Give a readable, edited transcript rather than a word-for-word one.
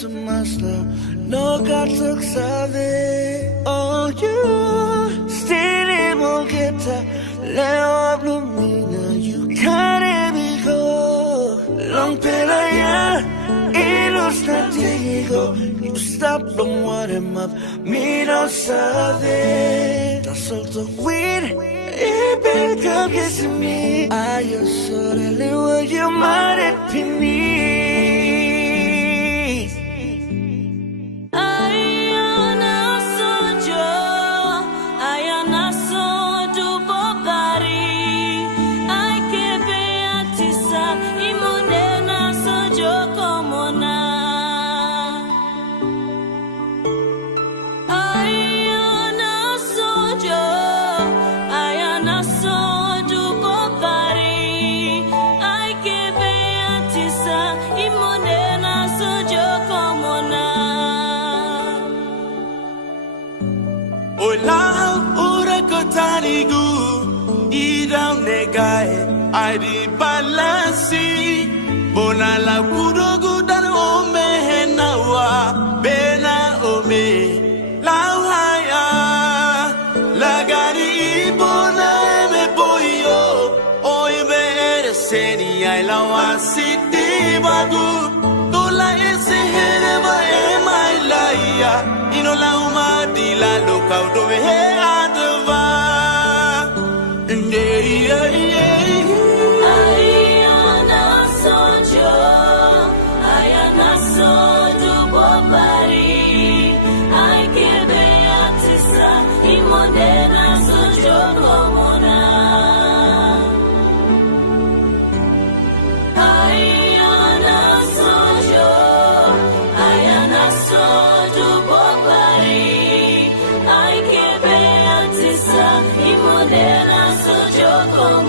to master. No God took save. Oh, you still able get to let up me. You can't be go. Long pelaya, ilustrativo. You stop from what I'm up. Me no save. That's all the weed. It better come get to me. I just saw that little you might have been me. I di balansi bona la kudogu dan ome henawa bena ome la haya la gari bona me boyo oi be seni ai la wasiti bagu dola ese hereba e mai la ya ino la uma di la loka do he adva Imodena sojo